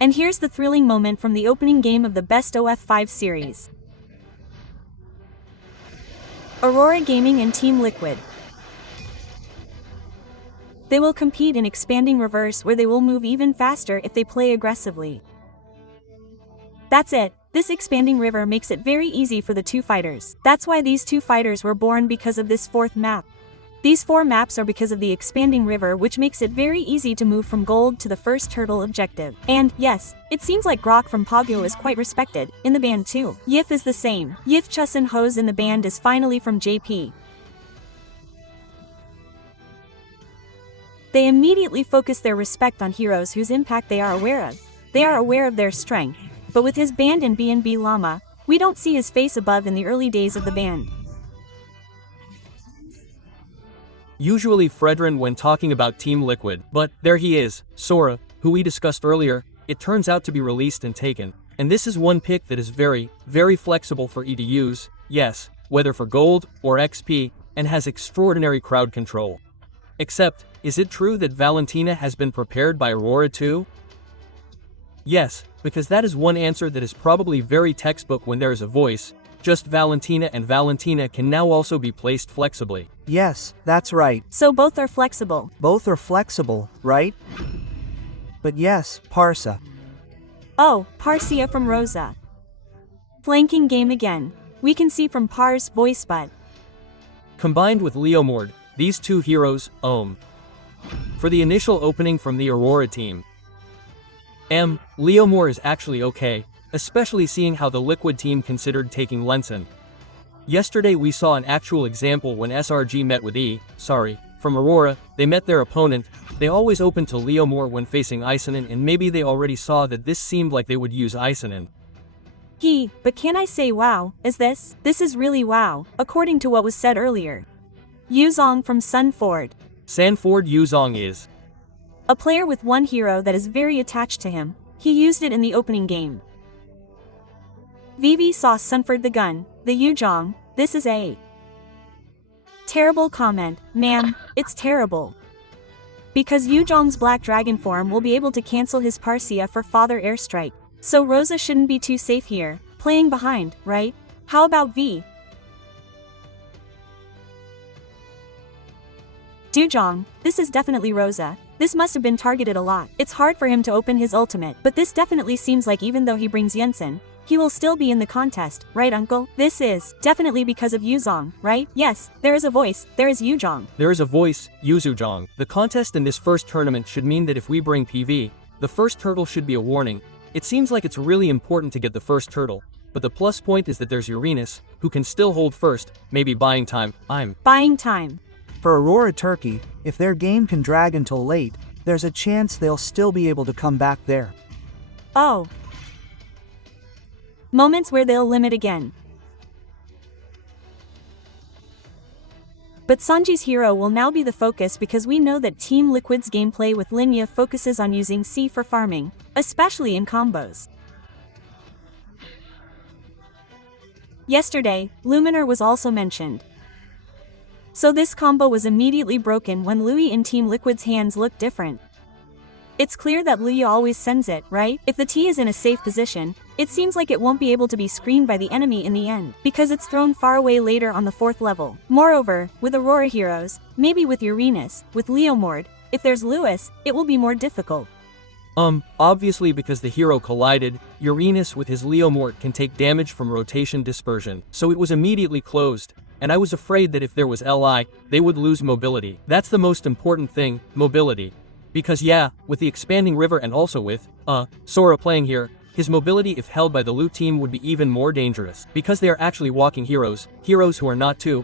And here's the thrilling moment from the opening game of the Best of 5 series. AURORAgaming and Team Liquid. They will compete in expanding reverse, where they will move even faster if they play aggressively. That's it. This expanding river makes it very easy for the two fighters. That's why these two fighters were born, because of this fourth map. These 4 maps are because of the expanding river, which makes it very easy to move from gold to the first turtle objective. And, yes, it seems like Grok from Pogo is quite respected, in the band too. Yif is the same. Yif Chus and Hose in the band is finally from JP. They immediately focus their respect on heroes whose impact they are aware of. They are aware of their strength, but with his band in BNB Llama, we don't see his face above in the early days of the band. Usually Fredrin when talking about Team Liquid, but there he is, Sora, who we discussed earlier. It turns out to be released and taken, and this is one pick that is very, very flexible for E to use, yes, whether for gold or XP, and has extraordinary crowd control. Except, is it true that Valentina has been prepared by Aurora too? Yes, because that is one answer that is probably very textbook when there is a voice. Just Valentina, and Valentina can now also be placed flexibly. Yes, that's right. So both are flexible. Both are flexible, right? But yes, Parsa. Oh, Parsia from Rosa. Flanking game again. We can see from Par's voice, but combined with Leomord, these two heroes, for the initial opening from the Aurora team. Leomord is actually okay, especially seeing how the Liquid team considered taking Lenson. Yesterday we saw an actual example when SRG met with from Aurora. They met their opponent. They always open to Leomord when facing Isanin, and maybe they already saw that this seemed like they would use Isanin. But can I say wow, is this? This is really wow, according to what was said earlier. Yuzong from Sanford. Sanford Yuzong is a player with one hero that is very attached to him. He used it in the opening game. Vivi saw Sunford the gun, the Yuzong. This is a terrible comment, ma'am, it's terrible. Because Yuzong's Black Dragon form will be able to cancel his Parsia for Father Airstrike. So Rosa shouldn't be too safe here, playing behind, right? How about V? Dujong, this is definitely Rosa. This must have been targeted a lot. It's hard for him to open his ultimate, but this definitely seems like even though he brings Jensen, he will still be in the contest, right uncle? This is definitely because of Yuzong, right? Yes, there is a voice, there is Yuzong. There is a voice, Yuzong. The contest in this first tournament should mean that if we bring PV, the first turtle should be a warning. It seems like it's really important to get the first turtle, but the plus point is that there's Uranus, who can still hold first, maybe buying time. Buying time. For auroraturkey, if their game can drag until late, there's a chance they'll still be able to come back there. Oh. Moments where they'll limit again. But Sanji's hero will now be the focus, because we know that Team Liquid's gameplay with Linya focuses on using C for farming, especially in combos. Yesterday, Luminar was also mentioned. So this combo was immediately broken when Louis in Team Liquid's hands looked different. It's clear that Luya always sends it, right? If the T is in a safe position, it seems like it won't be able to be screened by the enemy in the end, because it's thrown far away later on the 4th level. Moreover, with Aurora heroes, maybe with Uranus, with Leomord, if there's Lewis, it will be more difficult. Obviously because the hero collided, Uranus with his Leomord can take damage from rotation dispersion, so it was immediately closed. And I was afraid that if there was LI, they would lose mobility. That's the most important thing, mobility. Because yeah, with the expanding river and also with, Sora playing here, his mobility if held by the loot team would be even more dangerous. Because they are actually walking heroes who are not too,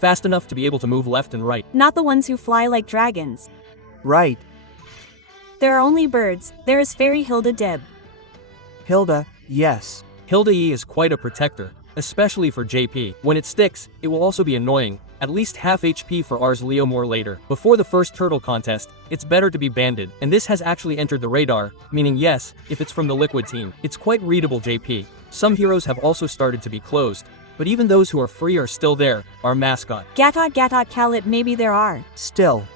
fast enough to be able to move left and right. Not the ones who fly like dragons. Right. There are only birds. There is Fairy Hilda Dib. Hilda, yes. Hilda E is quite a protector, especially for JP. When it sticks, it will also be annoying. At least half HP for Ars Leomord later. Before the first turtle contest, it's better to be banded. And this has actually entered the radar, meaning yes, if it's from the Liquid team, it's quite readable JP. Some heroes have also started to be closed, but even those who are free are still there, our mascot. Gatot Kalit maybe there are. Still.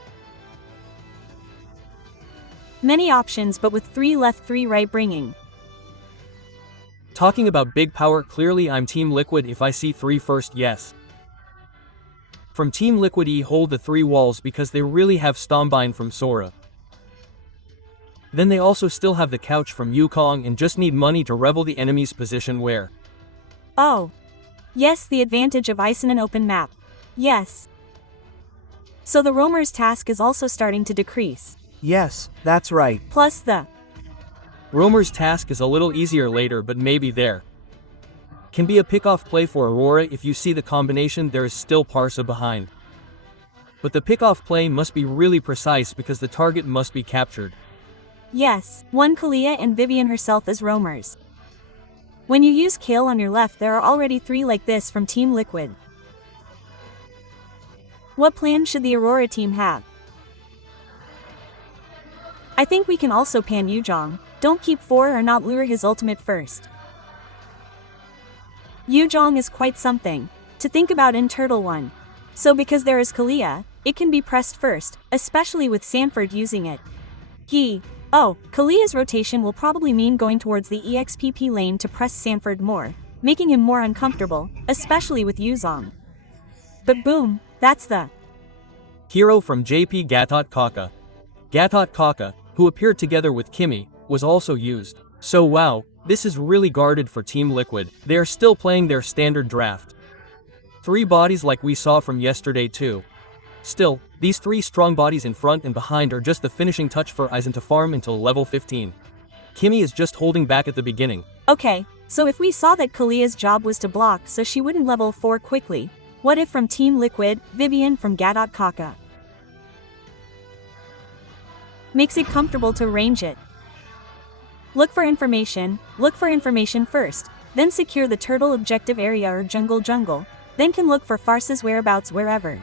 Many options, but with 3 left 3 right bringing. Talking about big power, clearly I'm Team Liquid if I see 3 first, yes. From Team Liquid hold the 3 walls because they really have Stombine from Sora. Then they also still have the couch from Yukong and just need money to revel the enemy's position where. Oh. Yes, the advantage of ice in an open map. Yes. So the roamer's task is also starting to decrease. Yes, that's right. Plus the roamer's task is a little easier later, but maybe there can be a pick-off play for Aurora if you see the combination there is still Parsa behind. But the pick-off play must be really precise because the target must be captured. Yes, one Kalia and Vivian herself as roamers. When you use Kale on your left, there are already 3 like this from Team Liquid. What plan should the Aurora team have? I think we can also pan Yuzhong. Don't keep 4 or not lure his ultimate first. Yuzhong is quite something to think about in Turtle 1. So because there is Kalia, it can be pressed first, especially with Sanford using it. Kalia's rotation will probably mean going towards the EXPP lane to press Sanford more, making him more uncomfortable, especially with Yuzhong. But boom, that's the hero from JP Gatot Kaka. Gatot Kaka, who appeared together with Kimmy, was also used. So wow, this is really guarded for Team Liquid. They are still playing their standard draft. 3 bodies like we saw from yesterday too. Still, these 3 strong bodies in front and behind are just the finishing touch for Aizen to farm until level 15. Kimmy is just holding back at the beginning. Okay, so if we saw that Kalia's job was to block so she wouldn't level 4 quickly, what if from Team Liquid, Vivian from Gatot Kaka makes it comfortable to range it? Look for information first, then secure the turtle objective area or jungle, then can look for Farsa's whereabouts wherever.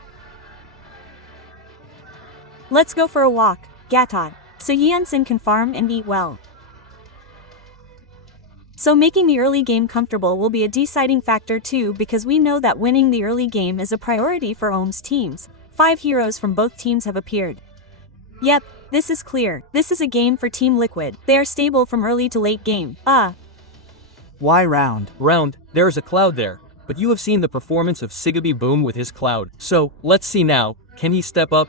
Let's go for a walk, Gatot, so Yansen can farm and eat well. So making the early game comfortable will be a deciding factor too, because we know that winning the early game is a priority for Ohm's teams. 5 heroes from both teams have appeared. Yep, this is clear. This is a game for Team Liquid. They are stable from early to late game. Why round? Round, there is a cloud there, but you have seen the performance of Sigaby Boom with his cloud. So, let's see now, can he step up,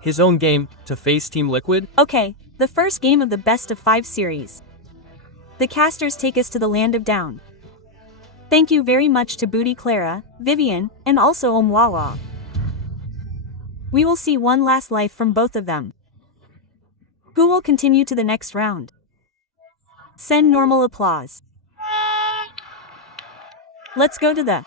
his own game, to face Team Liquid? Okay, the first game of the best of 5 series. The casters take us to the land of down. Thank you very much to Booty Clara, Vivian, and also Omwawa. We will see one last life from both of them. Who will continue to the next round? Send normal applause. Let's go to the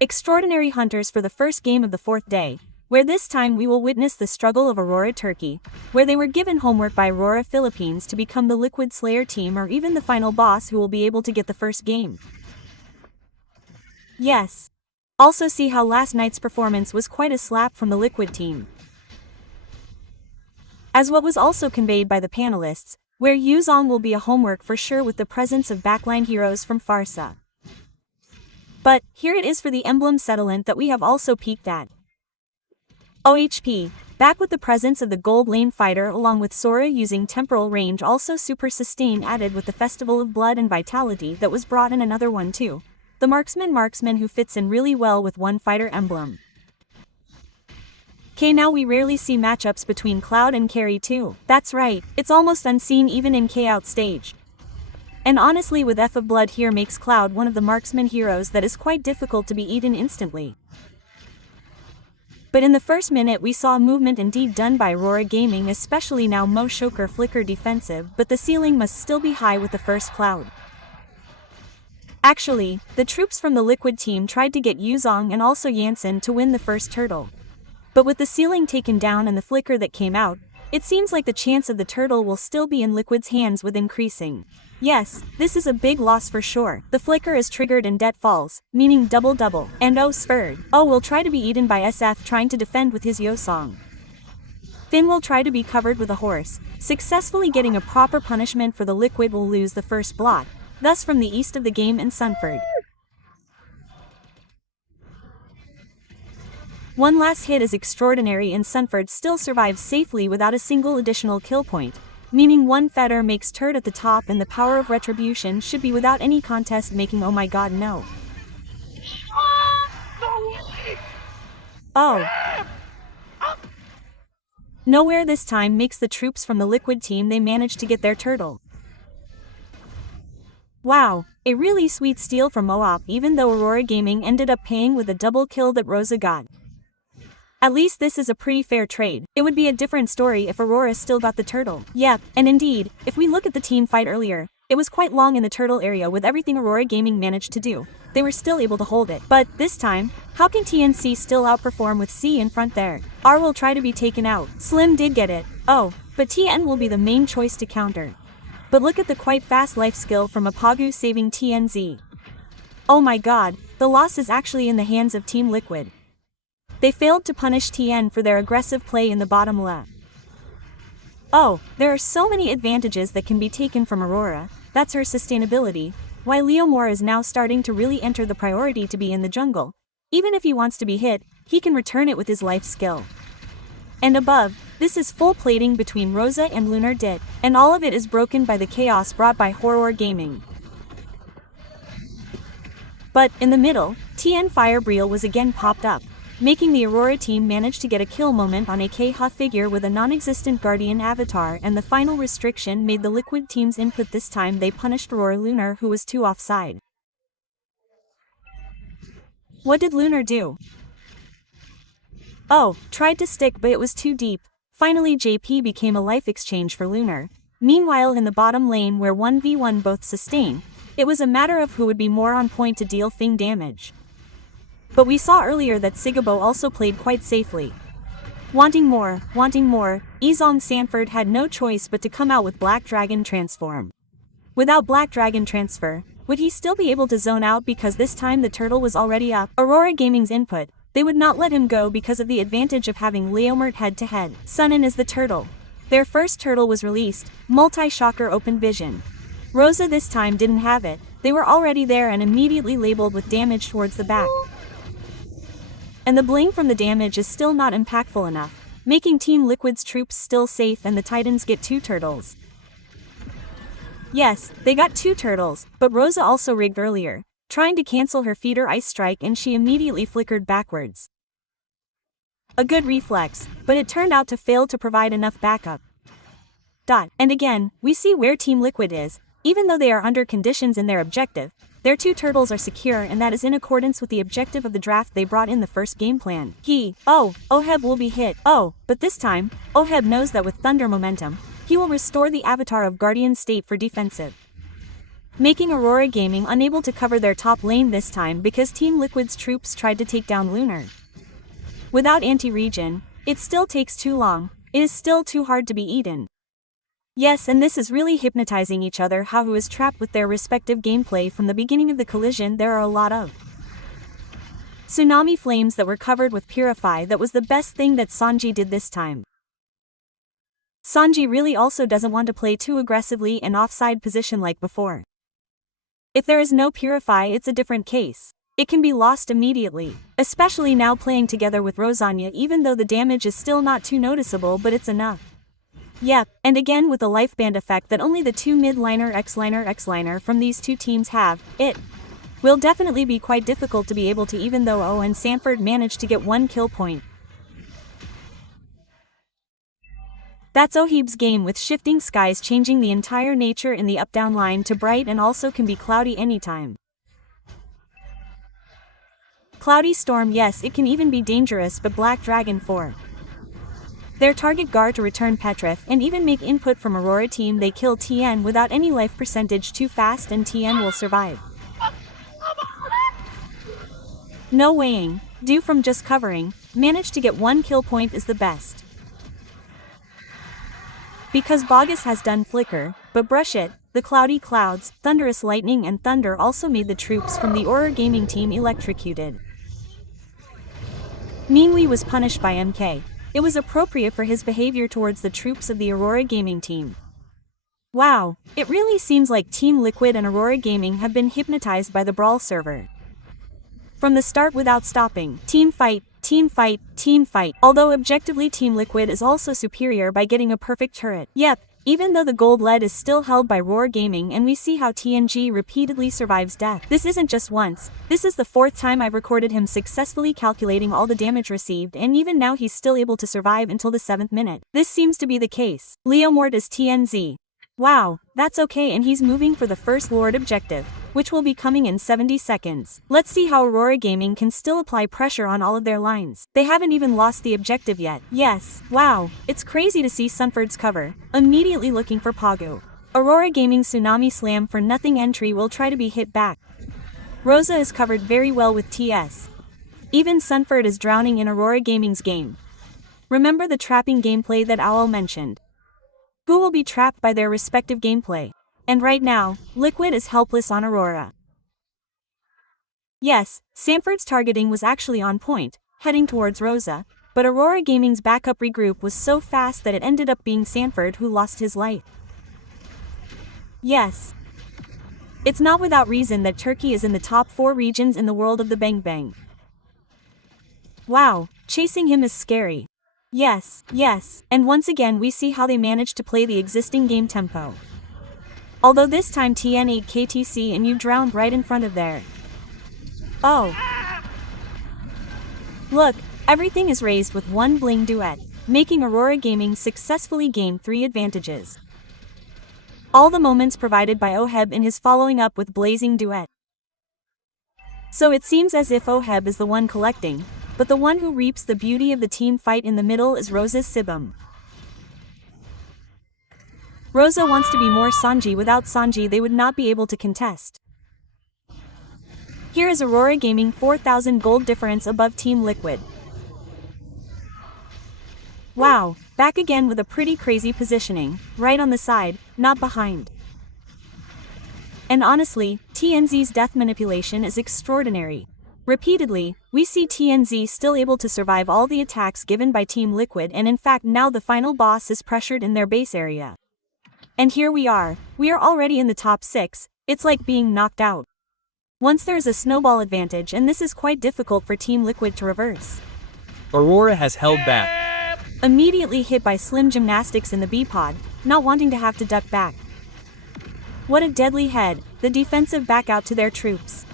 Extraordinary Hunters for the first game of the 4th day, where this time we will witness the struggle of auroraturkey, where they were given homework by Aurora Philippines to become the Liquid Slayer team or even the final boss who will be able to get the first game. Yes. Also see how last night's performance was quite a slap from the Liquid team. As what was also conveyed by the panelists, where Yuzhong will be a homework for sure with the presence of backline heroes from Farsa. But, here it is for the emblem settlement that we have also peeked at. OHP, back with the presence of the gold lane fighter along with Sora using temporal range, also super sustain added with the Festival of Blood and Vitality that was brought in another one too. The marksman who fits in really well with one fighter emblem. Now we rarely see matchups between Cloud and Carry too. That's right, it's almost unseen even in K-out stage. And honestly with F of Blood here makes Cloud one of the marksman heroes that is quite difficult to be eaten instantly. But in the first minute we saw movement indeed done by auroragaming, especially now Mo Shoker flicker defensive, but the ceiling must still be high with the first Cloud. Actually, the troops from the Liquid team tried to get Yuzhong and also Yansen to win the first turtle. But with the ceiling taken down and the flicker that came out, it seems like the chance of the turtle will still be in Liquid's hands with increasing. Yes, this is a big loss for sure. The flicker is triggered and debt falls, meaning double. And Sferd will try to be eaten by SF trying to defend with his Yosong. Finn will try to be covered with a horse, successfully getting a proper punishment for the Liquid will lose the first blot. Thus from the east of the game in Sunford. One last hit is extraordinary and Sunford still survives safely without a single additional kill point, meaning one feather makes turd at the top and the power of retribution should be without any contest making oh my god no. Oh. Nowhere this time makes the troops from the Liquid team they manage to get their turtle. Wow, a really sweet steal from Moop even though auroragaming ended up paying with a double kill that Rosa got. At least this is a pretty fair trade. It would be a different story if Aurora still got the turtle. Yep, and indeed, if we look at the team fight earlier, it was quite long in the turtle area with everything auroragaming managed to do. They were still able to hold it. But, this time, how can TNC still outperform with C in front there? R will try to be taken out. Slim did get it. Oh, but TN will be the main choice to counter. But look at the quite fast life skill from Apagu saving TNZ. Oh my god, the loss is actually in the hands of Team Liquid. They failed to punish TN for their aggressive play in the bottom left. Oh, there are so many advantages that can be taken from Aurora, that's her sustainability, why Leomore is now starting to really enter the priority to be in the jungle. Even if he wants to be hit, he can return it with his life skill. And above, this is full plating between Rosa and Lunar Dit, and all of it is broken by the chaos brought by auroragaming. But, in the middle, TN Firebreel was again popped up, making the Aurora team manage to get a kill moment on a K-Ha figure with a non-existent Guardian avatar, and the final restriction made the Liquid team's input. This time they punished Aurora Lunar, who was too offside. What did Lunar do? Oh, tried to stick but it was too deep. Finally JP became a life exchange for Lunar. Meanwhile in the bottom lane where 1v1 both sustain, it was a matter of who would be more on point to deal thing damage. But we saw earlier that Sigabo also played quite safely. Wanting more, Ezong Sanford had no choice but to come out with Black Dragon Transform. Without Black Dragon Transfer, would he still be able to zone out because this time the turtle was already up? Auroragaming's input, they would not let him go because of the advantage of having Leomert head-to-head. Sunin is the turtle. Their first turtle was released, Multi-Shocker Open Vision. Rosa this time didn't have it, they were already there and immediately labeled with damage towards the back. And the bling from the damage is still not impactful enough, making Team Liquid's troops still safe and the Titans get 2 turtles. Yes, they got 2 turtles, but Rosa also rigged earlier, trying to cancel her feeder ice strike and she immediately flickered backwards. A good reflex, but it turned out to fail to provide enough backup. And again, we see where Team Liquid is, even though they are under conditions in their objective. Their 2 turtles are secure and that is in accordance with the objective of the draft they brought in the first game plan. Oheb will be hit. Oh, but this time, Oheb knows that with Thunder momentum, he will restore the avatar of Guardian State for defensive. Making auroragaming unable to cover their top lane this time because Team Liquid's troops tried to take down Lunar. Without anti-regen, it still takes too long, it is still too hard to be eaten. Yes, and this is really hypnotizing each other how who is trapped with their respective gameplay from the beginning of the collision. There are a lot of tsunami flames that were covered with Purify. That was the best thing that Sanji did this time. Sanji really also doesn't want to play too aggressively in offside position like before. If there is no Purify it's a different case. It can be lost immediately, especially now playing together with Rosanya even though the damage is still not too noticeable but it's enough. Yep, and again with the life band effect that only the 2 mid-liner X-liner from these 2 teams have, it will definitely be quite difficult to be able to even though O and Sanford managed to get 1 kill point. That's Oheb's game with shifting skies changing the entire nature in the up-down line to bright and also can be cloudy anytime. Cloudy storm, yes it can even be dangerous but Black Dragon 4. Their target Gar to return Petrif and even make input from Aurora team. They kill TN without any life percentage too fast and TN will survive. No weighing, due from just covering, manage to get 1 kill point is the best. Because Bogus has done flicker, but brush it, the cloudy clouds, thunderous lightning and thunder also made the troops from the auroragaming team electrocuted. Minwi was punished by MK. It was appropriate for his behavior towards the troops of the auroragaming team. Wow, it really seems like Team Liquid and auroragaming have been hypnotized by the Brawl server. From the start without stopping, team fight, Team fight, team fight. Although objectively Team Liquid is also superior by getting a perfect turret. Yep, even though the gold lead is still held by AUROragaming and we see how TNG repeatedly survives death. This isn't just once, this is the 4th time I've recorded him successfully calculating all the damage received, and even now he's still able to survive until the 7th minute. This seems to be the case. Leomord is TNZ. Wow, that's okay, and he's moving for the first Lord objective, which will be coming in 70 seconds. Let's see how AUROragaming can still apply pressure on all of their lines. They haven't even lost the objective yet. Yes, wow, it's crazy to see Sunford's cover, immediately looking for Pagu. AUROragaming's Tsunami Slam for nothing entry will try to be hit back. Rosa is covered very well with TS. Even Sunford is drowning in AUROragaming's game. Remember the trapping gameplay that Owl mentioned? Who will be trapped by their respective gameplay? And right now, Liquid is helpless on Aurora. Yes, Sanford's targeting was actually on point, heading towards Rosa, but AUROragaming's backup regroup was so fast that it ended up being Sanford who lost his life. Yes. It's not without reason that Turkey is in the top 4 regions in the world of the Bang Bang. Wow, chasing him is scary. Yes, yes, and once again we see how they managed to play the existing game tempo. Although this time TN8 KTC and you drowned right in front of there. Oh. Look, everything is raised with one bling duet, making AUROragaming successfully gain 3 advantages. All the moments provided by Oheb in his following up with blazing duet. So it seems as if Oheb is the one collecting, but the one who reaps the beauty of the team fight in the middle is Rosa's Sibum. Rosa wants to be more Sanji. Without Sanji they would not be able to contest. Here is AUROragaming 4,000 gold difference above Team Liquid. Wow, back again with a pretty crazy positioning, right on the side, not behind. And honestly, TNZ's death manipulation is extraordinary. Repeatedly, we see TNZ still able to survive all the attacks given by Team Liquid, and in fact now the final boss is pressured in their base area. And here we are already in the top 6, it's like being knocked out. Once there is a snowball advantage, and this is quite difficult for Team Liquid to reverse. Aurora has held back. Immediately hit by Slim Gymnastics in the B-pod, not wanting to have to duck back. What a deadly head, the defensive back out to their troops.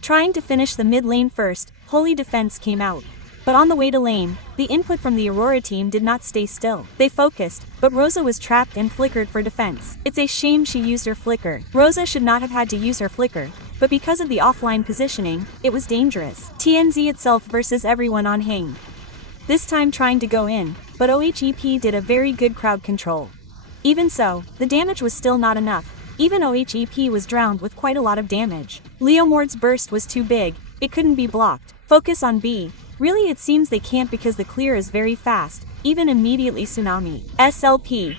Trying to finish the mid lane first, Holy Defense came out. But on the way to lane, the input from the Aurora team did not stay still. They focused, but Rosa was trapped and flickered for defense. It's a shame she used her flicker. Rosa should not have had to use her flicker, but because of the offline positioning, it was dangerous. TNZ itself versus everyone on Hang. This time trying to go in, but OHEP did a very good crowd control. Even so, the damage was still not enough. Even OHEP was drowned with quite a lot of damage. Leomord's burst was too big, it couldn't be blocked. Focus on B. Really it seems they can't because the clear is very fast, even immediately Tsunami. SLP.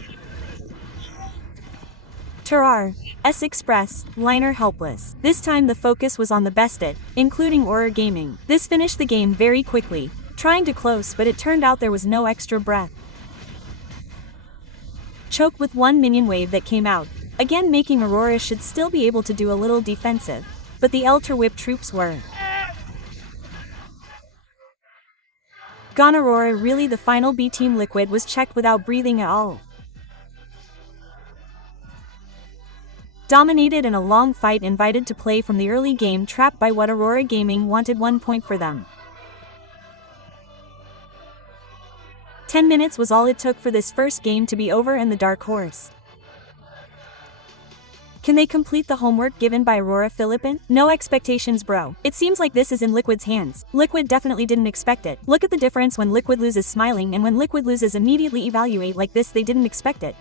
Terrar. S-Express, liner helpless. This time the focus was on the bestit, including AUROragaming. This finished the game very quickly, trying to close, but it turned out there was no extra breath. Choke with one minion wave that came out, again making Aurora should still be able to do a little defensive, but the Elter Whip troops were gone. Aurora really the final B Team Liquid was checked without breathing at all. Dominated in a long fight, invited to play from the early game, trapped by what AUROragaming wanted. 1 point for them. 10 minutes was all it took for this first game to be over and the Dark Horse. Can they complete the homework given by Aurora Philippine? No expectations, bro. It seems like this is in Liquid's hands. Liquid definitely didn't expect it. Look at the difference when Liquid loses smiling and when Liquid loses immediately evaluate like this. They didn't expect it.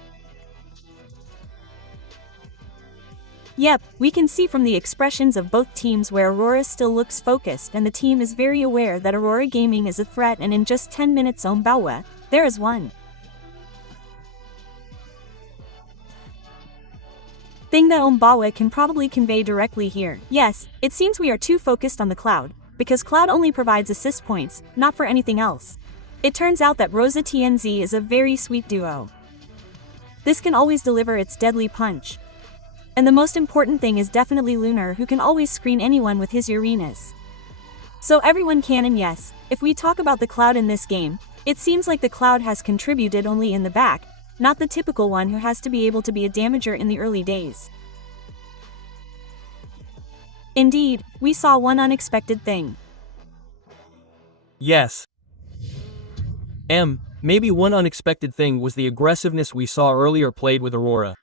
Yep, we can see from the expressions of both teams where Aurora still looks focused and the team is very aware that AUROragaming is a threat, and in just 10 minutes Ombawa, there is one thing that Ombawa can probably convey directly here. Yes, it seems we are too focused on the Cloud, because Cloud only provides assist points, not for anything else. It turns out that Rosa TNZ is a very sweet duo. This can always deliver its deadly punch. And the most important thing is definitely Lunar, who can always screen anyone with his Uranus. So everyone can, and yes, if we talk about the Cloud in this game, it seems like the Cloud has contributed only in the back, not the typical one who has to be able to be a damager in the early days. Indeed, we saw one unexpected thing. Yes. Maybe one unexpected thing was the aggressiveness we saw earlier played with Aurora.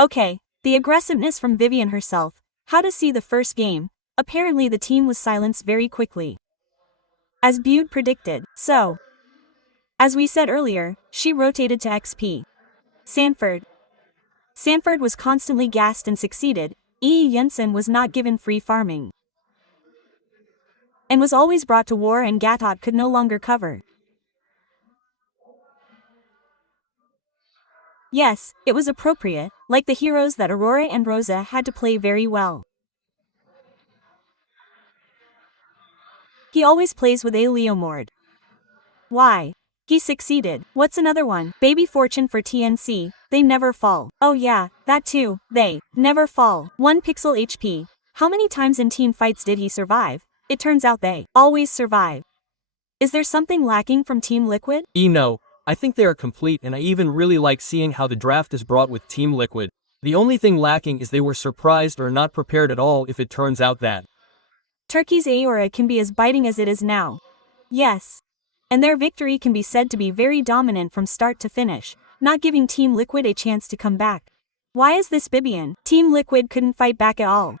Okay, the aggressiveness from Vivian herself. How to see the first game. Apparently the team was silenced very quickly, as Bude predicted. So, as we said earlier, she rotated to XP. Sanford was constantly gassed and succeeded. Jensen was not given free farming, and was always brought to war, and Gatot could no longer cover. Yes, it was appropriate, like the heroes that Aurora and Rosa had to play very well. He always plays with a Leomord. Why? He succeeded. What's another one? Baby Fortune for TNC, they never fall. Oh yeah, that too, they never fall. 1 pixel HP. How many times in team fights did he survive? It turns out they always survive. Is there something lacking from Team Liquid? No, I think they are complete, and I even really like seeing how the draft is brought with Team Liquid. The only thing lacking is they were surprised or not prepared at all if it turns out that Turkey's AURORA can be as biting as it is now. Yes. And their victory can be said to be very dominant from start to finish, not giving Team Liquid a chance to come back. Why is this Bibian? Team Liquid couldn't fight back at all.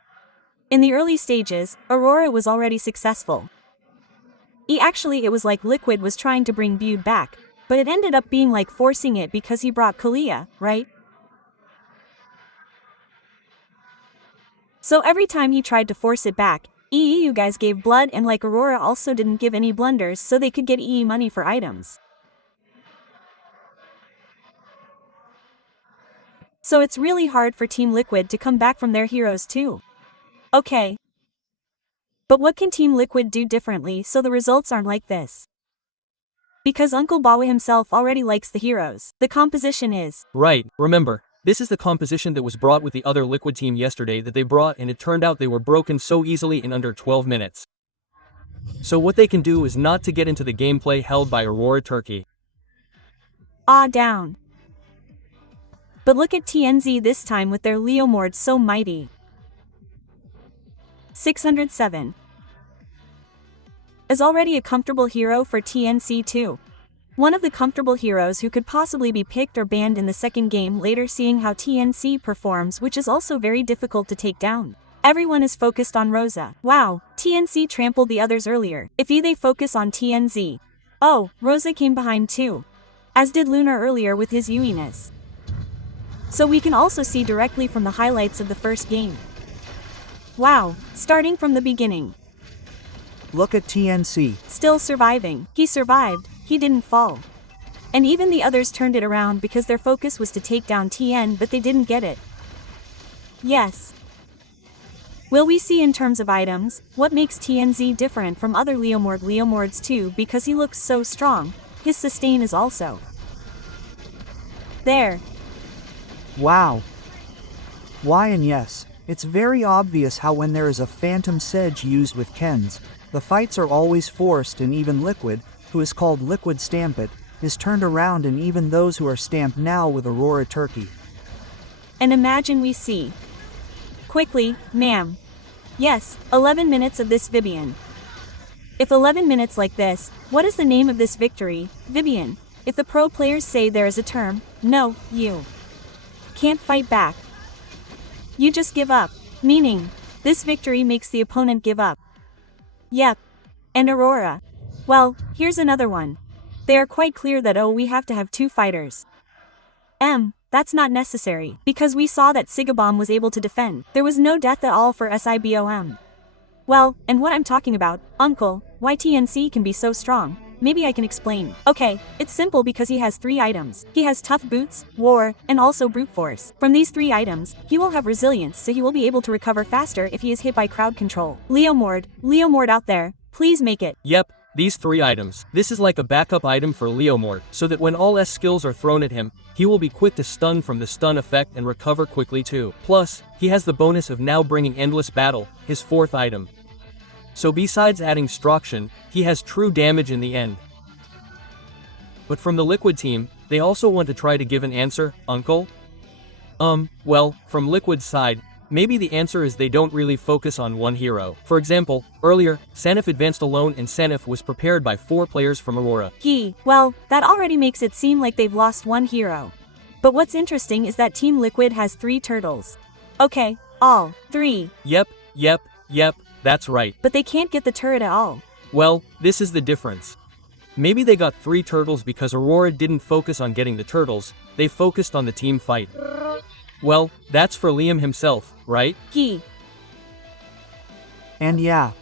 In the early stages, Aurora was already successful. It was like Liquid was trying to bring Bude back, but it ended up being like forcing it because he brought Kalia, right? So every time he tried to force it back, you guys gave blood, and like Aurora also didn't give any blunders so they could get money for items. So it's really hard for Team Liquid to come back from their heroes too. Okay. But what can Team Liquid do differently so the results aren't like this? Because Uncle Bawa himself already likes the heroes. The composition is right. Remember, this is the composition that was brought with the other Liquid team yesterday that they brought, and it turned out they were broken so easily in under 12 minutes. So what they can do is not to get into the gameplay held by auroraturkey. Down. But look at TNZ this time with their Leomord so mighty. 607 is already a comfortable hero for TNC too. One of the comfortable heroes who could possibly be picked or banned in the second game later, seeing how TNC performs, which is also very difficult to take down. Everyone is focused on Rosa. Wow, TNC trampled the others earlier. If they focus on TNZ. Oh, Rosa came behind too. As did Lunar earlier with his Uiness. So we can also see directly from the highlights of the first game. Wow, starting from the beginning. Look at TNC. Still surviving. He survived, he didn't fall. And even the others turned it around because their focus was to take down TN, but they didn't get it. Yes. Will we see in terms of items, what makes TNZ different from other Leomords too, because he looks so strong, his sustain is also there. Wow. Why, and yes, it's very obvious how when there is a Phantom Sedge used with Kens, the fights are always forced, and even Liquid, who is called Liquid Stampit, is turned around, and even those who are stamped now with auroraturkey. And imagine we see. Quickly, ma'am. Yes, 11 minutes of this Vibian. If 11 minutes like this, what is the name of this victory? Vibian. If the pro players say there is a term, no, you can't fight back. You just give up. Meaning, this victory makes the opponent give up. Yep. And Aurora. Well, here's another one. They are quite clear that we have to have 2 fighters. That's not necessary, because we saw that Sigabom was able to defend. There was no death at all for SIBOM. Well, and what I'm talking about, Uncle, why TNC can be so strong, maybe I can explain. Okay, it's simple because he has 3 items. He has Tough Boots, War, and also Brute Force. From these 3 items, he will have resilience, so he will be able to recover faster if he is hit by crowd control. Leomord out there, please make it. Yep. These 3 items. This is like a backup item for Leomord, so that when all S skills are thrown at him, he will be quick to stun from the stun effect and recover quickly too. Plus, he has the bonus of now bringing Endless Battle, his 4th item. So besides adding destruction, he has true damage in the end. But from the Liquid team, they also want to try to give an answer, Uncle? Well, from Liquid's side, maybe the answer is they don't really focus on one hero. For example, earlier, Sanif advanced alone and Sanif was prepared by 4 players from Aurora. Well, that already makes it seem like they've lost one hero. But what's interesting is that Team Liquid has 3 turtles. Okay, all 3. Yep, that's right. But they can't get the turret at all. Well, this is the difference. Maybe they got 3 turtles because Aurora didn't focus on getting the turtles, they focused on the team fight. Well, that's for Liam himself, right? And yeah.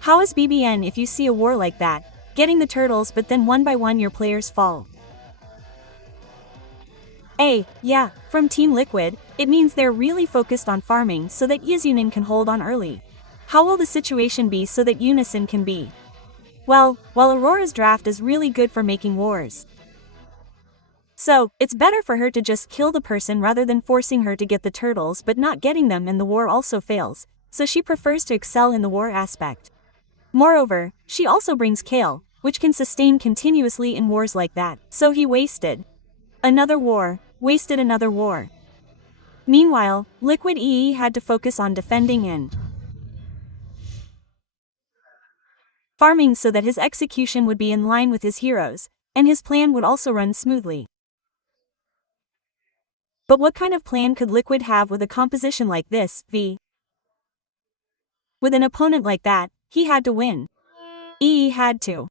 How is BBN if you see a war like that, getting the turtles but then one by one your players fall? Yeah, from Team Liquid, it means they're really focused on farming so that Yunin can hold on early. How will the situation be so that Unison can be? Well, while Aurora's draft is really good for making wars. So, it's better for her to just kill the person rather than forcing her to get the turtles but not getting them and the war also fails, so she prefers to excel in the war aspect. Moreover, she also brings Kale, which can sustain continuously in wars like that, so he wasted another war. Meanwhile, Liquid EE had to focus on defending and farming so that his execution would be in line with his heroes, and his plan would also run smoothly. But what kind of plan could Liquid have with a composition like this, With an opponent like that, he had to win. EE had to